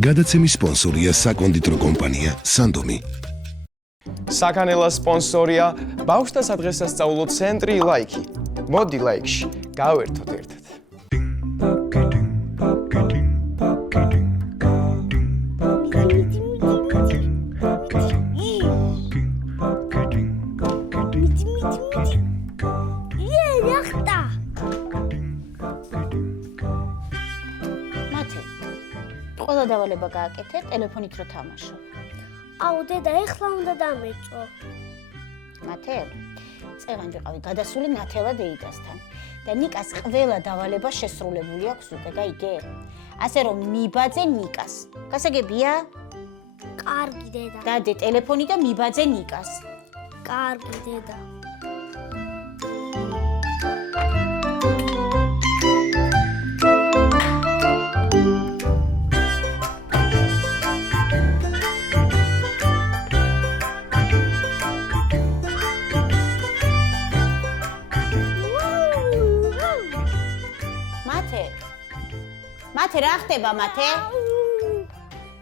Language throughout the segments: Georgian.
გადაცემის სპონსორია საკონდიტრო კომპანია სანდომი. საქანელას სპონსორია ბავშვთა სადღესასწაულო ცენტრი ლაიქი. მოდი ლაიქში, გავერთოთ ერთად. ყველა დავალება გააკეთე, ტელეფონით რო თამაშო. აუ დედა, ეხლა უნდა დამეწო. მათე, წევან ვიყავი გადასული ნათელა დეიდასთან. და ნიკას ყველა დავალება შესრულებული აქვს უკვე, გაიგე? ასე რომ მიბაძე ნიკას. გასაგებია? კარგი დედა. დადე ტელეფონი და მიბაძე ნიკას. კარგი დედა. მათე რა ხდება მათე?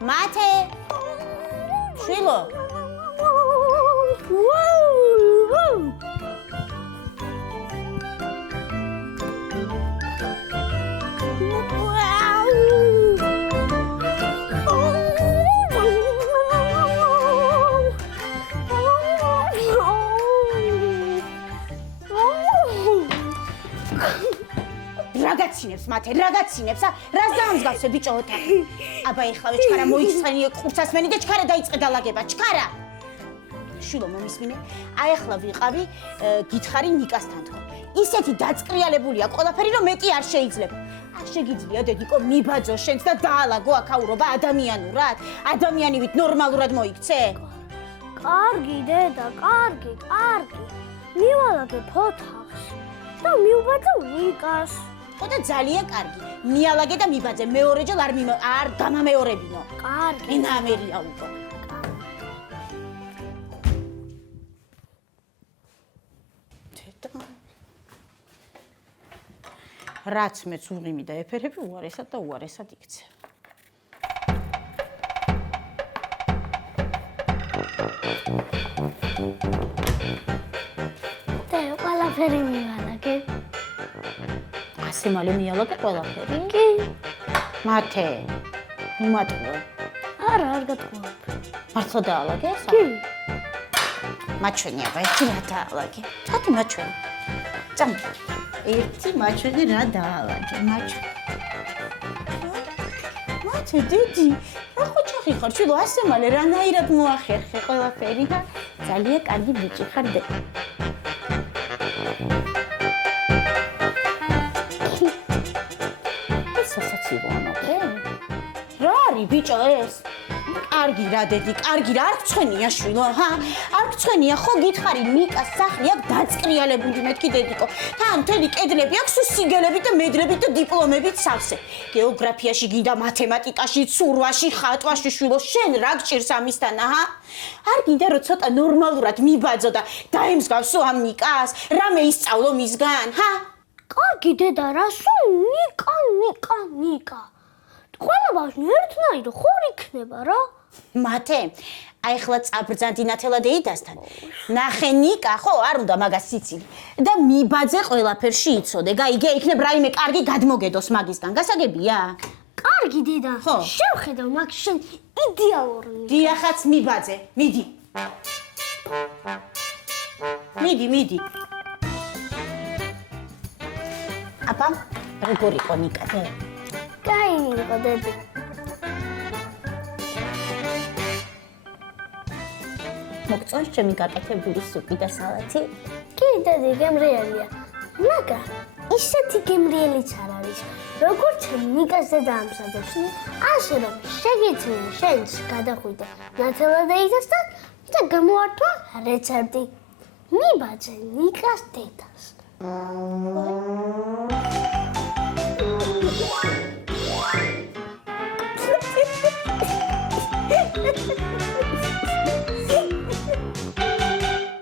მათე? შვილო? რაგაცინებს მათე, რაგაცინებს, რას დაამსგავსე ბიჭო ოთახი? აბა ეხლავე ჩქარა მოიცხენიე ყურცასმენი და ჩქარა დაიწყე დალაგება, ჩქარა. შვილო მომისმინე, აი ახლა ვიყავი გითხარი ნიკასთან თქო. ისეთი დაწყრიალებულია ყველაფერი, რომ მეტი არ შეიძლება. არ შეგიძლია დედიკო მიბაძო შენს და დაალაგო აქაურობა ადამიანურად? ადამიანივით ნორმალურად მოიქცე? კარგი დედა, კარგი. მივალაგე ოთახს და მიუბაძო ნიკას. ხოდა ძალიან კარგი. მიალაგე და მიბაძე, მეორეჯერ არ გამამეორებინო. კარგი. ინამერია უკვე. რაც მეც უღიმი და ეფერები უარესად და უარესად იქცე. და ყველაფერი მივალაგე. ასე მალე მიალაგე ყველაფერი? კი. მათე, უმატყუე. არა, არ გატყუებ. მართლა დაალაგე? კი. მაჩვენი აბა, ერთი რა დაალაგე? წადი მაჩვენი. წამ. ერთი მაჩვენი რა დაალაგე? მაჩვენი. მათე, დედი, რა ხოჭახი ხარ? შვილო, ასე მალე რანაირად მოახერხე ყველაფერი და ძალიან კარგი ბიჭი ხარ დე. რა არის ბიჭო ეს? კარგი რა დედი, კარგი რა, არ გწვენია შვილო, ჰა? არ გწვენია, ხო გითხარი ნიკას სახლი აქვს დაწყრიალებული მეთქი დედიკო. თან მთელი კედლები აქვს სიგელებით და მედლებით და დიპლომებით სავსე. გეოგრაფიაში გინდა, მათემატიკაში, ცურვაში, ხატვაში შვილო, შენ რა გჭირს ამისთან, აჰა? არ გინდა რომ ცოტა ნორმალურად მიბაძო და დაემსგავსო ამ ნიკას? რამე ისწავლო მისგან, ჰა? კარგი დედა, რასო ნიკა. ყველა ბავშვი ერთნაირი ხარ იქნება რა? მათე, აი ახლა წაბრძანდი ნათელა დეიდასთან. ნახე ნიკა, ხო, არ უნდა მაგას სიცილი. და მიბაძე ყველაფერში იცოდე, გაიგე, იქნებ რაიმე კარგი გადმოგედოს მაგისგან, გასაგებია? კარგი დედა, შევხედავ მაგ შენ იდეალური. დიახაც მიბაძე, მიდი. მიდი. აბა, როგორ იყო ნიკა? კაი იყო დედი. მოგწონს ჩემი გაკეთებული სუპი და სალათი? კი დედი, გემრიელია. მაგრამ ისეთი გემრიელიც არ არის, როგორც ნიკას დედა ამსადებს, ასე რომ შეგიძლია შენს გადახვიდე ნათელა დეიდასთან და გამოართვა რეცეპტი. მიბაძე ნიკას დედას.